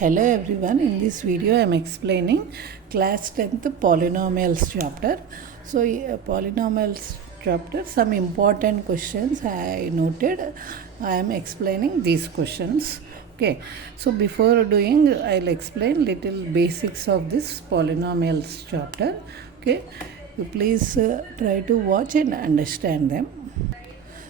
Hello everyone, in this video I am explaining class 10th polynomials chapter. So polynomials chapter, some important questions I noted. I am explaining these questions. Okay, so before doing, I'll explain little basics of this polynomials chapter. Okay, you please try to watch and understand them.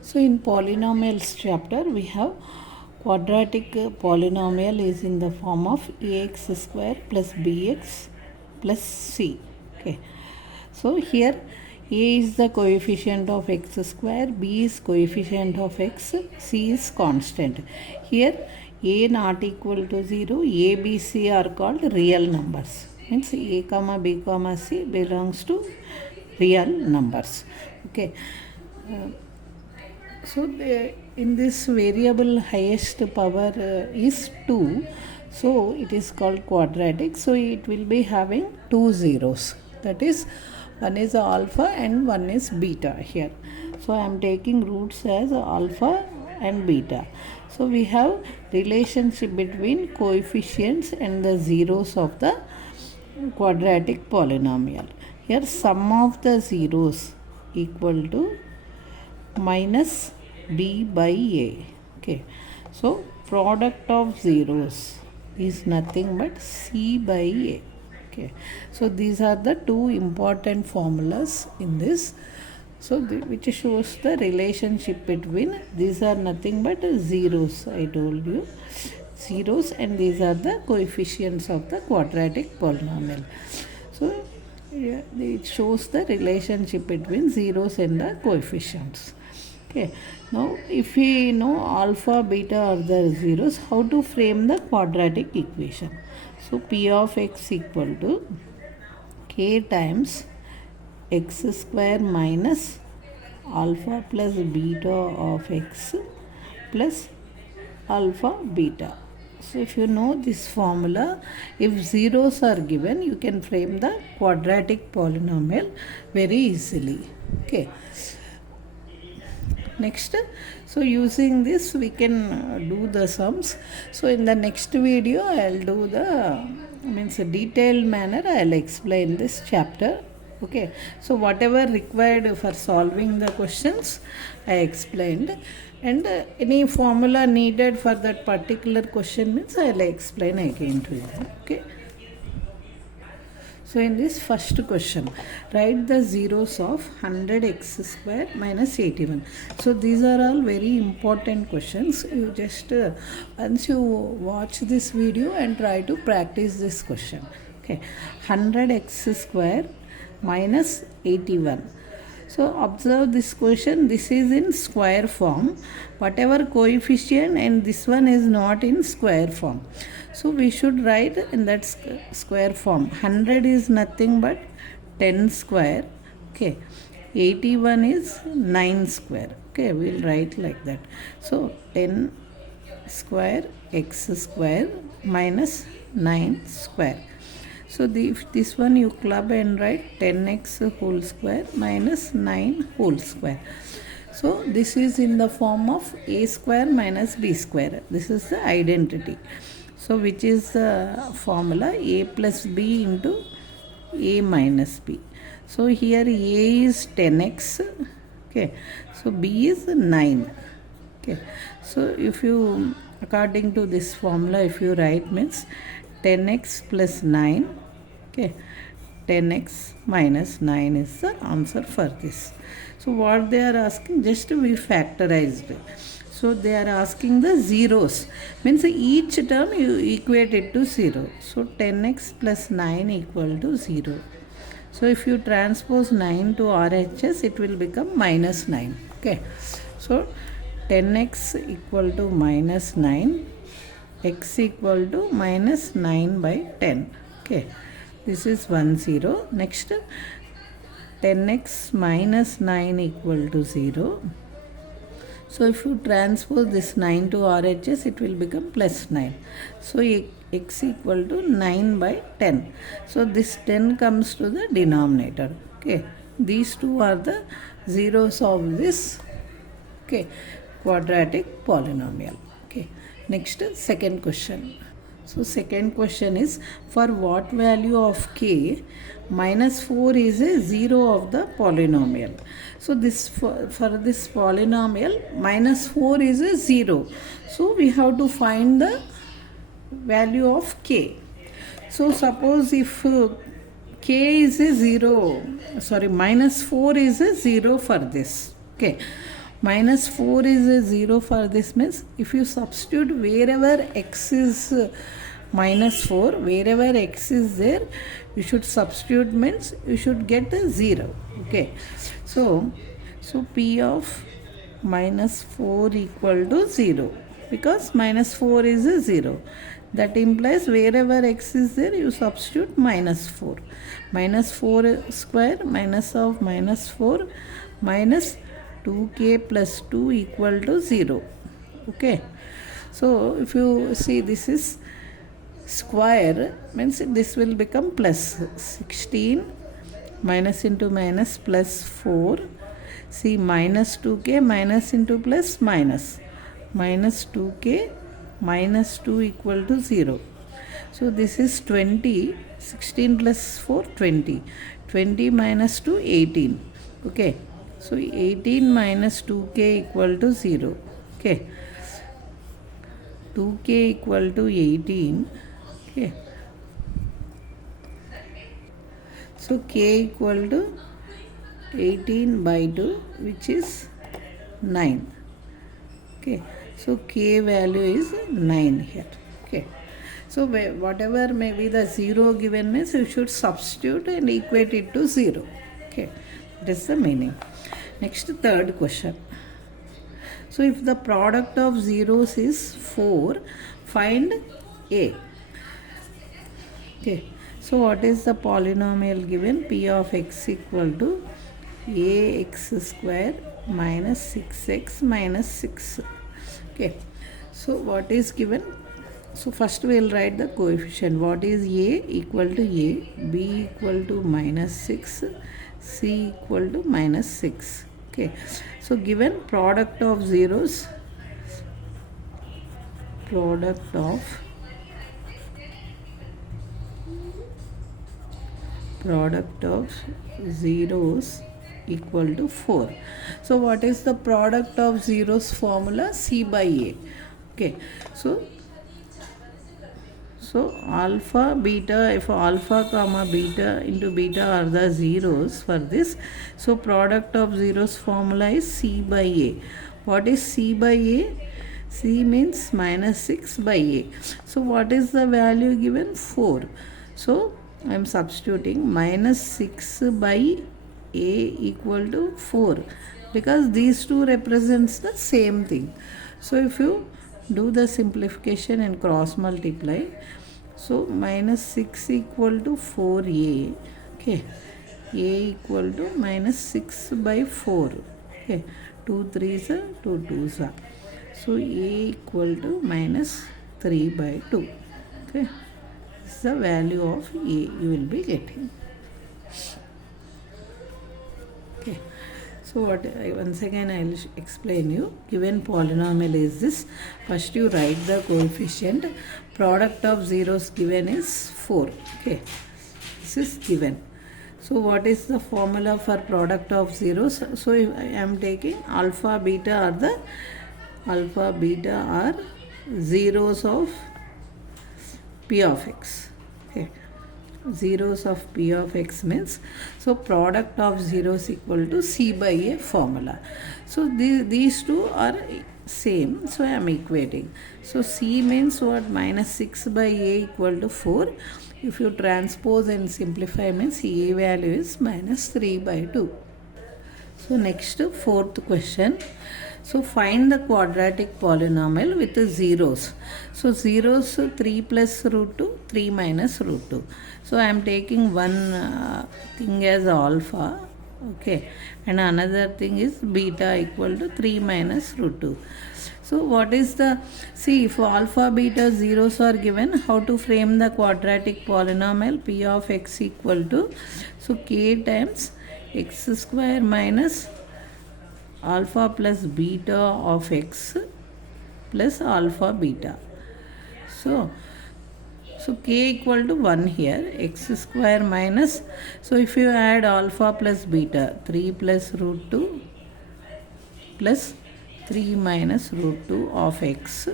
So in polynomials chapter we have quadratic polynomial is in the form of ax square plus bx plus c. Okay, so here a is the coefficient of x square, b is coefficient of x, c is constant. Here a not equal to 0, a, b, c are called real numbers. Means a comma b comma c belongs to real numbers. Okay. So in this variable highest power is 2, so it is called quadratic. So it will be having two zeros, that is one is alpha and one is beta here. So I am taking roots as alpha and beta. So we have relationship between coefficients and the zeros of the quadratic polynomial. Here sum of the zeros equal to minus b by a. Okay, so product of zeros is nothing but c by a. Okay, so these are the two important formulas in this. So which shows the relationship between, these are nothing but zeros, I told you, zeros, and these are the coefficients of the quadratic polynomial. So it shows the relationship between zeros and the coefficients. Okay, now if we know alpha, beta are the zeros, how to frame the quadratic equation? So p of x equal to k times x square minus alpha plus beta of x plus alpha beta. So if you know this formula, if zeros are given, you can frame the quadratic polynomial very easily. Okay. Next, so using this we can do the sums. So in the next video I'll do the detailed manner, I'll explain this chapter. Okay, so whatever required for solving the questions I explained, and any formula needed for that particular question means I'll explain again to you. Okay. So in this first question, write the zeros of 100x square minus 81. So these are all very important questions. You just once you watch this video and try to practice this question. Okay, 100x square minus 81. So observe this question, this is in square form, whatever coefficient, and this one is not in square form. So we should write in that square form. 100 is nothing but 10 square. Okay, 81 is 9 square. Okay, we'll write like that. So 10 square x square minus 9 square. So this one you club and write 10x whole square minus 9 whole square. So this is in the form of a square minus b square. This is the identity. So which is the formula? A plus b into a minus b. So here a is 10x. Okay. So b is 9. Okay. So if you, according to this formula, if you write means 10x plus 9. Okay, 10x minus 9 is the answer for this. So what they are asking, just we factorized. So they are asking the zeros, means each term you equate it to 0. So 10x plus 9 equal to 0. So if you transpose 9 to RHS, it will become minus 9. Okay, so 10x equal to minus 9, x equal to minus 9 by 10. Okay, this is 1 0. Next, 10x minus 9 equal to 0. So if you transpose this 9 to RHS, it will become plus 9. So x equal to 9 by 10. So this 10 comes to the denominator. Okay, these two are the zeros of this quadratic polynomial. Okay, next second question. So second question is, for what value of k minus 4 is a 0 of the polynomial? So this for this polynomial minus 4 is a 0. So we have to find the value of k. So suppose if k is a 0, sorry, minus 4 is a 0 for this. Okay. Minus 4 is a 0 for this means if you substitute wherever x is minus 4, wherever x is there, you should substitute means you should get a 0. Okay. So p of minus 4 equal to 0 because minus 4 is a 0. That implies wherever x is there, you substitute minus 4. Minus 4 square minus of minus 4 minus 2k plus 2 equal to 0. Okay. So if you see this is square means this will become plus 16 minus into minus plus 4. See minus 2k minus into plus minus. Minus 2k minus 2 equal to 0. So this is 20. 16 plus 4, 20. 20 minus 2, 18. Okay. So 18 minus 2k equal to 0. Okay. 2k equal to 18. Okay. So k equal to 18 by 2, which is 9. Okay. So k value is 9 here. Okay. So whatever may be the 0 given means you should substitute and equate it to 0. Okay. That is the meaning. Next, third question. So if the product of zeros is 4, find a. Okay. So what is the polynomial given? P of x equal to ax square minus 6x minus 6. Okay. So what is given? So first we will write the coefficient. What is a? Equal to a, b equal to minus 6, c equal to minus 6. Okay. So given product of zeros, product of zeros equal to 4. So what is the product of zeros formula? C by a. Okay. So alpha, beta, if alpha comma beta into beta are the zeros for this, so product of zeros formula is C by A. What is C by A? C means minus 6 by A. So what is the value given? 4. So I am substituting minus 6 by A equal to 4 because these two represents the same thing. So if you do the simplification and cross multiply, so minus 6 equal to 4a. Okay. A equal to minus 6 by 4. Okay. 2 3s are 2 2s are. So a equal to minus 3 by 2. Okay. This is the value of a you will be getting. Okay. So once again I will explain you. Given polynomial is this. First you write the coefficient. Product of zeros given is 4. Okay. This is given. So what is the formula for product of zeros? So I am taking alpha beta are zeros of p of x. Okay. Zeros of p of x means, so product of zeros equal to c by a formula. So these two are same, so I am equating. So c means what? Minus 6 by a equal to 4. If you transpose and simplify means a value is minus 3 by 2. So next, fourth question. So find the quadratic polynomial with the zeros. So zeros 3 plus root 2, 3 minus root 2. So I am taking one thing as alpha. Okay. And another thing is beta equal to 3 minus root 2. So what is the, see if alpha beta zeros are given, how to frame the quadratic polynomial? P of x equal to, so k times x square minus alpha plus beta of x plus alpha beta. So So k equal to 1 here, x square minus, so if you add alpha plus beta, 3 plus root 2 plus 3 minus root 2 of x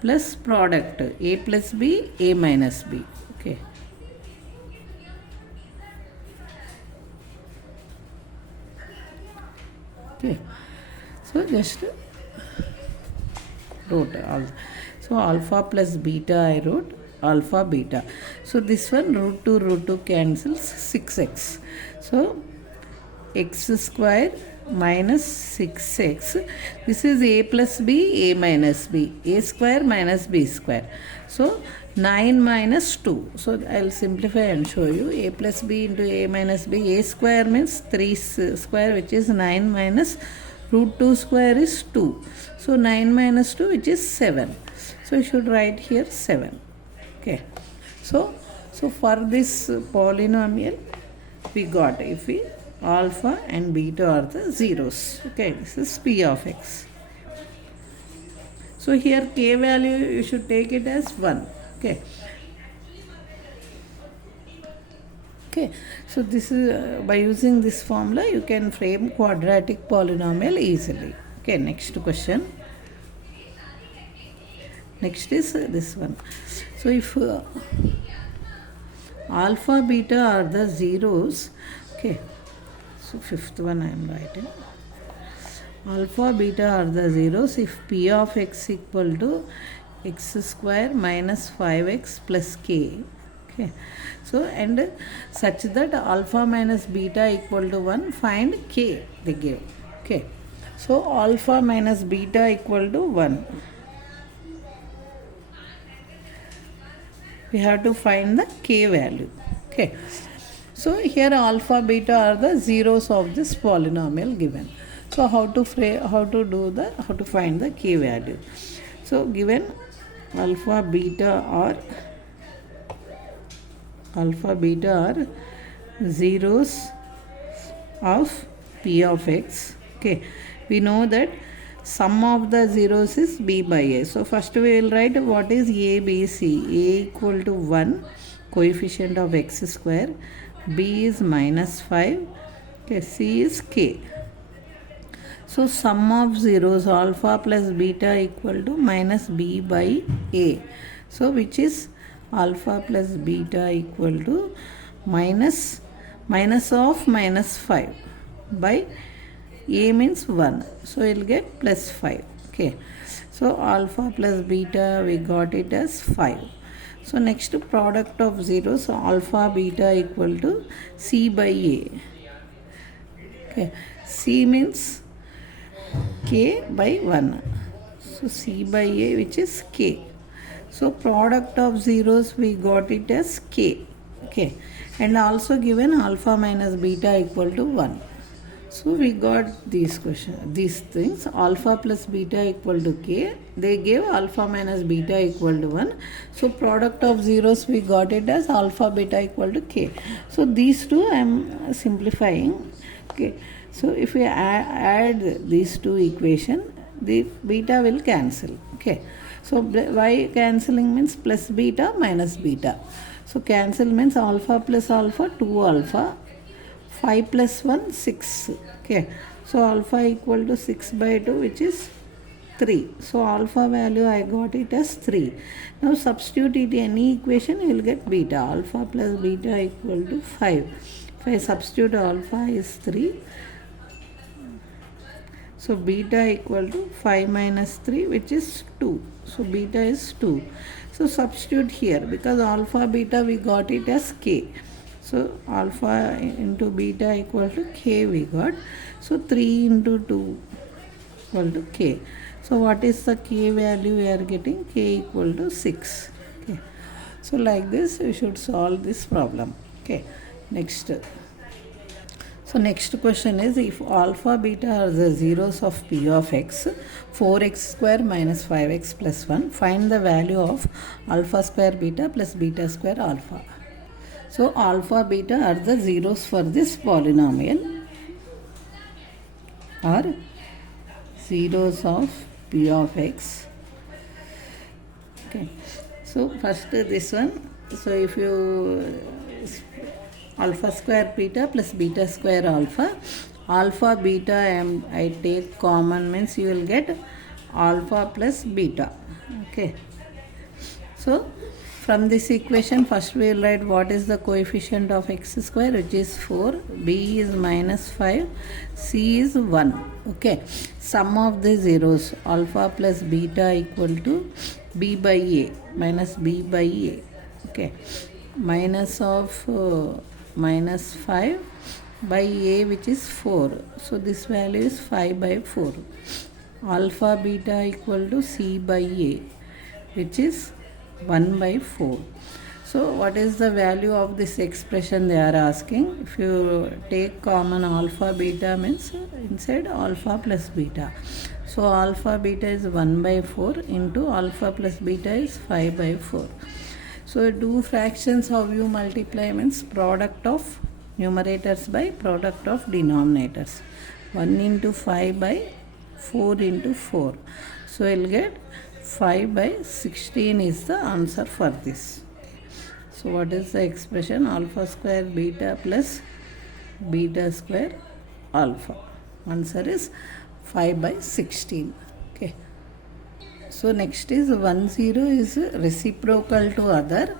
plus product a plus b, a minus b. Okay. Okay. So just wrote all. So alpha plus beta I wrote alpha beta. So this one root 2 cancels 6x. So x square minus 6x. This is a plus b, a minus b. A square minus b square. So 9 minus 2. So I'll simplify and show you. A plus b into a minus b. A square means 3 square, which is 9 minus root 2 square is 2. So 9 minus 2, which is 7. So you should write here 7. Okay. So for this polynomial, we got, if we alpha and beta are the zeros. Okay, this is p of x. So here k value you should take it as 1. Okay. Okay, so this is by using this formula you can frame quadratic polynomial easily. Okay, next question. Next is this one. So if alpha beta are the zeros, okay, so fifth one I am writing. Alpha beta are the zeros if p of x equal to x square minus 5x plus k. Okay, so and such that alpha minus beta equal to 1, find k they give. Okay, so alpha minus beta equal to 1. We have to find the k value. Okay, so here alpha beta are the zeros of this polynomial given. So how to find the k value? So given alpha beta are zeros of p of x. Okay, we know that sum of the zeros is b by a. So first we will write what is a, b, c. A equal to 1, coefficient of x square. B is minus 5. Okay, c is k. So sum of zeros alpha plus beta equal to minus b by a. So which is alpha plus beta equal to minus of minus 5 by a means 1. So you'll get plus 5. Okay. So alpha plus beta we got it as 5. So next product of zeros, so alpha beta equal to c by a. Okay. C means k by 1. So c by a, which is k. So product of zeros we got it as k. Okay. And also given alpha minus beta equal to 1. So we got these things, alpha plus beta equal to k. They gave alpha minus beta equal to 1. So product of zeros we got it as alpha beta equal to k. So these two I am simplifying. Okay. So if we add these two equations, the beta will cancel. Okay. So why cancelling means plus beta minus beta. So cancel means alpha plus alpha, 2 alpha. 5 plus 1, 6. Okay. So alpha equal to 6 by 2, which is 3. So alpha value I got it as 3. Now substitute it in any equation, you will get beta. Alpha plus beta equal to 5. If I substitute alpha is 3. So beta equal to 5 minus 3, which is 2. So beta is 2. So substitute here because alpha beta we got it as k. So alpha into beta equal to k we got. So 3 into 2 equal to k. So what is the k value we are getting? K equal to 6. Okay. So like this you should solve this problem. Okay. Next. So next question is, if alpha beta are the zeros of p of x, 4x square minus 5x plus 1, find the value of alpha square beta plus beta square alpha. So alpha beta are the zeros for this polynomial, are zeros of p of x. Okay. So first this one, so if you alpha square beta plus beta square alpha beta I take common means you will get alpha plus beta. Okay, so from this equation first we will write what is the coefficient of x square, which is 4, b is minus 5, c is 1. Okay, sum of the zeros, alpha plus beta equal to b by a minus b by a. Okay, minus of minus 5 by a, which is 4, so this value is 5 by 4. Alpha beta equal to c by a, which is 1 by 4. So what is the value of this expression they are asking? If you take common alpha beta means inside alpha plus beta. So alpha beta is 1 by 4 into alpha plus beta is 5 by 4. So do fractions how you multiply means product of numerators by product of denominators. 1 into 5 by 4 into 4. So you will get 5 by 16 is the answer for this. So what is the expression? Alpha square beta plus beta square alpha. Answer is 5 by 16. Okay. So next is 1 0 is reciprocal to other.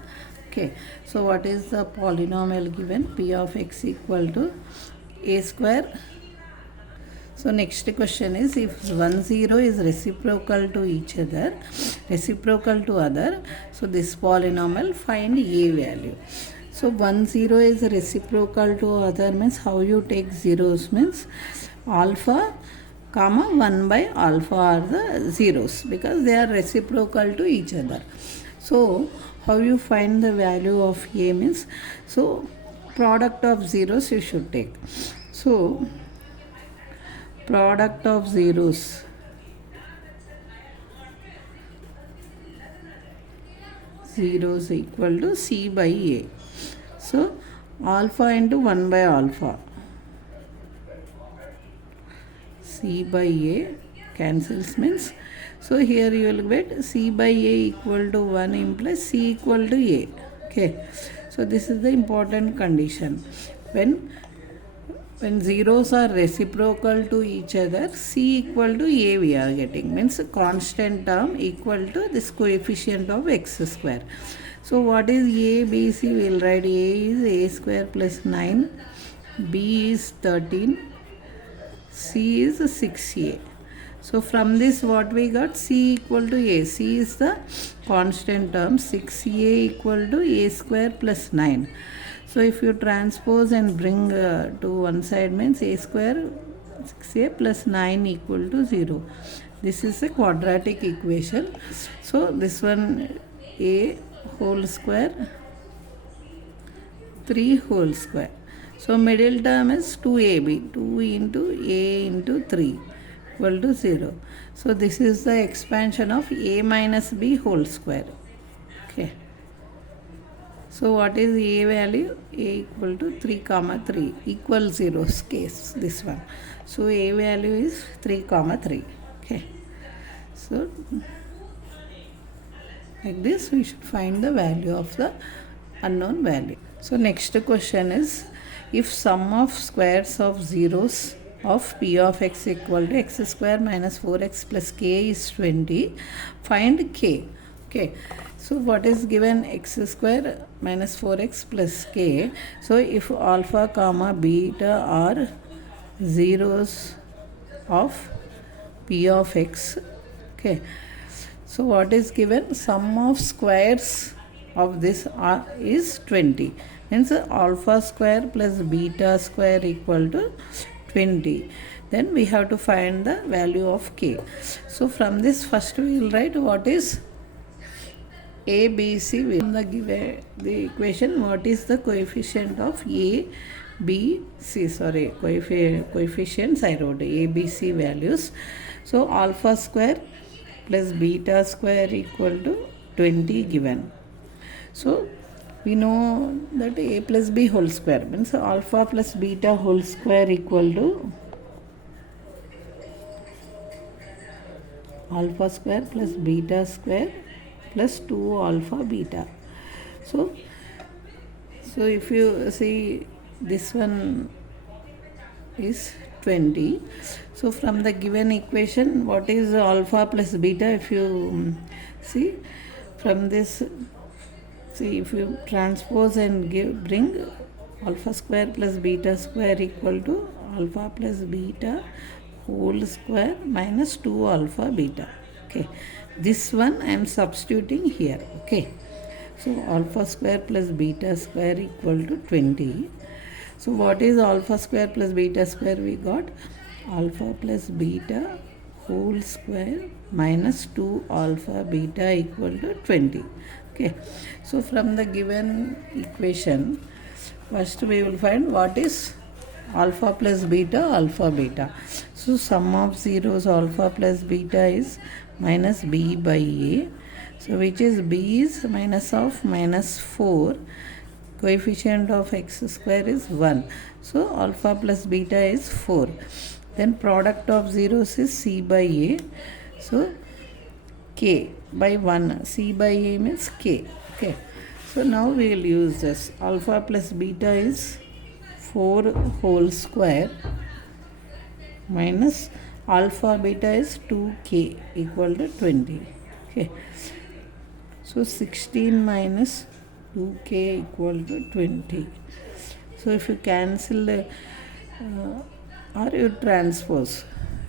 Okay. So what is the polynomial given? P of x equal to a square. So next question is, if 1 0 is reciprocal to each other, reciprocal to other, so this polynomial find a value. So 1 0 is reciprocal to other means how you take zeros means alpha comma 1 by alpha are the zeros because they are reciprocal to each other. So how you find the value of a means, so product of zeros you should take. So product of zeros, zeros equal to c by a. So alpha into 1 by alpha, c by a cancels means, so here you will get c by a equal to 1 implies c equal to a. Okay, so this is the important condition. When zeros are reciprocal to each other, c equal to a we are getting, means constant term equal to this coefficient of x square. So what is a, b, c? We will write a is a square plus 9, b is 13, c is 6a. So from this what we got? C equal to a. C is the constant term, 6a equal to a square plus 9. So if you transpose and bring to one side means a square 6a plus 9 equal to 0. This is a quadratic equation. So this one a whole square 3 whole square. So middle term is 2ab, 2 into a into 3 equal to 0. So this is the expansion of a minus b whole square. Okay. So what is a value? A equal to 3 comma 3 equal zeros case, this one. So a value is 3 comma 3. Okay. So like this we should find the value of the unknown value. So next question is, if sum of squares of zeros of p of x equal to x square minus 4x plus k is 20, find k. Okay, so what is given? X square minus 4x plus k. So if alpha comma beta are zeros of p of x, okay, so what is given? Sum of squares of this is 20, means alpha square plus beta square equal to 20. Then we have to find the value of k. So from this first we will write what is a, b, c. In the given the equation, what is the coefficient of a, b, c? Sorry, coefficients I wrote a, b, c values. So alpha square plus beta square equal to 20 given. So we know that a plus b whole square means alpha plus beta whole square equal to alpha square plus beta square plus 2 alpha beta. So if you see, this one is 20. So from the given equation, what is alpha plus beta? If you see from this, see if you transpose and bring alpha square plus beta square equal to alpha plus beta whole square minus 2 alpha beta. Okay, this one I am substituting here. Okay, so alpha square plus beta square equal to 20. So what is alpha square plus beta square? We got alpha plus beta whole square minus 2 alpha beta equal to 20. Okay, so from the given equation, first we will find what is alpha plus beta, alpha beta. So sum of zeros alpha plus beta is minus b by a. So which is b is minus of minus 4. Coefficient of x square is 1. So alpha plus beta is 4. Then product of zeros is c by a. So k by 1. C by a means k. Okay. So now we will use this. Alpha plus beta is 4 whole square minus alpha beta is 2k equal to 20. Okay. So 16 minus 2k equal to 20. So if you cancel or you transpose,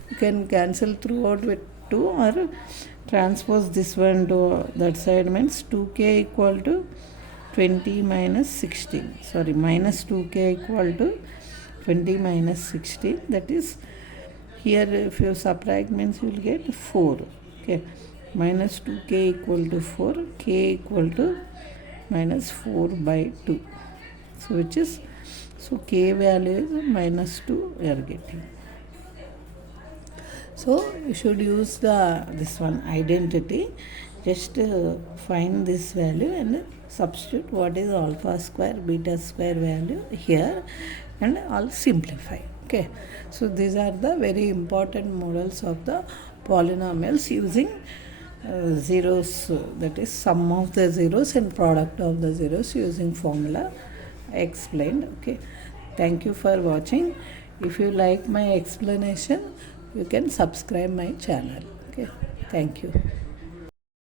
you can cancel throughout with 2 or transpose this one to that side, means 2k equal to 20 minus 16. Sorry, minus 2k equal to 20 minus 16. That is, here if you subtract means you will get 4. Okay, minus 2k equal to 4, k equal to minus 4 by 2. So which is, so k value is minus 2 we are getting. So you should use this one identity. Just find this value and substitute what is alpha square beta square value here and all simplify. Okay, so these are the very important models of the polynomials using zeros, that is sum of the zeros and product of the zeros using formula explained. Okay, thank you for watching. If you like my explanation, you can subscribe my channel. Okay, thank you.